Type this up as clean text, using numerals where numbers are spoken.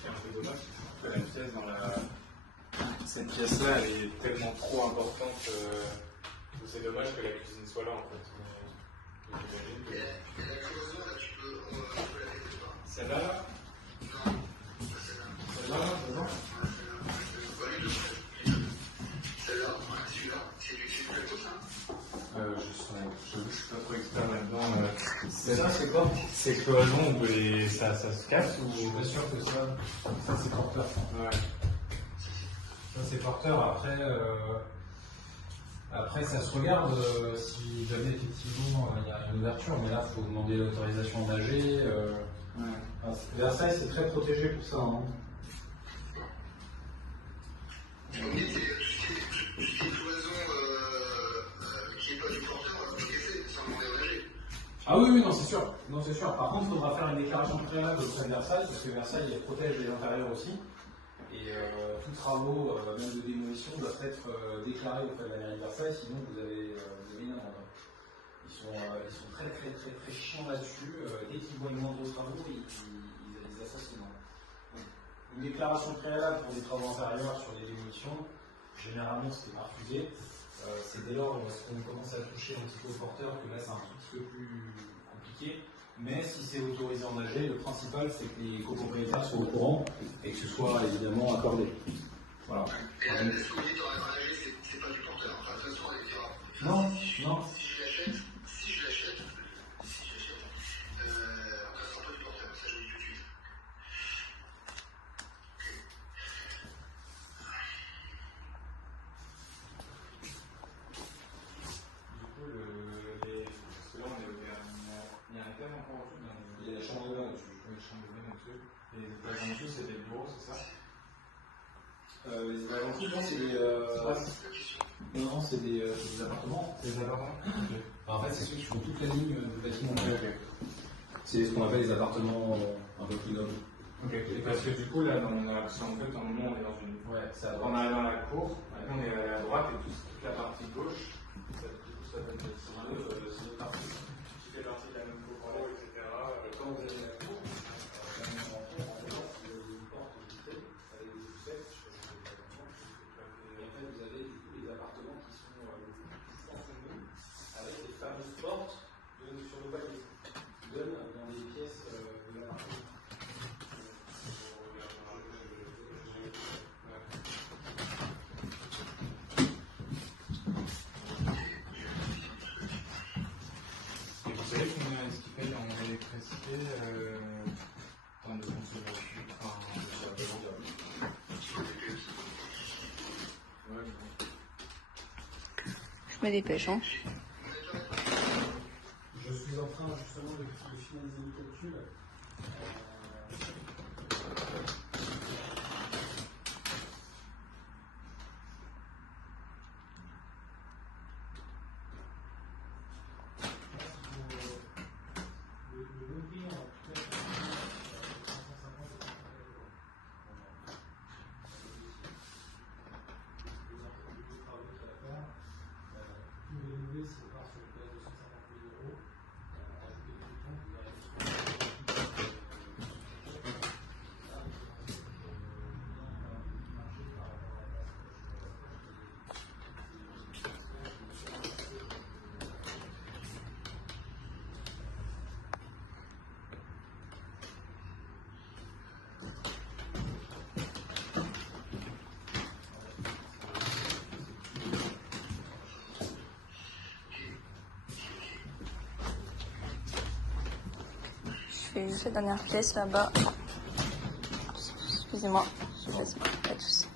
qui est un peu dommage, c'est que la pièce dans la... Cette pièce-là, elle est tellement trop importante que c'est dommage que la cuisine soit là en fait. Et la cloison, là, on peut la péter pas. Celle-là là? Non, Celle-là là, devant? Celle-là, celui-là, c'est du plateau ça? Je suis pas trop expert là-dedans. Ça, c'est quoi? C'est cloison où ça se casse ou... Je suis pas sûr que ça c'est porteur. Ouais. Ça c'est porteur. Après ça se regarde si jamais effectivement il y a une ouverture, mais là il faut demander l'autorisation d'AG. Ouais. Versailles c'est très protégé pour ça. Hein. Ok, c'est tout ce qui est cloison qui n'est pas du porteur, on va le casser sans demander au AG. Ah oui, non, c'est sûr. Non, c'est sûr. Par contre, il faudra faire une déclaration préalable auprès de Versailles, parce que Versailles protège les intérieurs aussi. Et tous travaux, même de démolition, doivent être déclarés auprès de la mairie de Versailles, sinon vous avez rien à vendre. Ils sont très chiants là-dessus. Dès qu'ils voient les moindres travaux, ils assassinent. Une déclaration préalable pour des travaux intérieurs sur les démolitions, généralement c'était pas refusé. C'est dès lors qu'on commence à toucher un petit peu au porteur que là c'est un tout petit peu plus compliqué. Mais si c'est autorisé en AG, le principal c'est que les copropriétaires soient au courant et que ce soit évidemment accordé. Voilà. Et ce que vous dites en AG, c'est pas du porteur. Enfin, de toute façon, on les dira. Non. Si je l'achète, après, ça sera pas du porteur. Ça, je le dis tout de suite. Du coup, parce que là, il y a un thème encore au-dessus. Il y a la chambre de bain là-dessus. Oui, la chambre de bain au-dessus. Et les étages en dessous, c'était le bureau, c'est ça? Les étages en dessous, non, c'est des. Non, c'est des appartements. Des appartements? En fait, c'est ceux qui font toute la ligne du bâtiment. C'est ce qu'on appelle les appartements un peu plus nobles. Ok, et parce que du coup, là, parce qu'en fait, à un moment, on est dans une. Ouais, c'est à On droite. arrive dans la cour, après on est allé à droite et toute la partie gauche, ça peut être c'est une partie qui fait partie de la même cour en haut, etc. Quand vous avez la cour, la même rentrée, en dehors, il y a une porte vitrée avec des obsèques, je sais pas si vous avez et en fait, vous avez du coup les appartements qui sont le plus proches de nous, avec les fameuses portes sur le palier, qui donnent dans les pièces de l'appartement. Et vous savez combien est-ce qu'il paye en électricité en termes de consommation? Je me dépêche, hein. Je suis en train justement de finaliser une calcul. Le mobilier en tout cas, 350 €. Les travaux qu'il y a à faire. Tout rénover, c'est part sur une base de 150 000 €. Ajouter des boutons, vous verrez Je fais juste la dernière pièce là-bas. Excusez-moi, je laisse pas de soucis.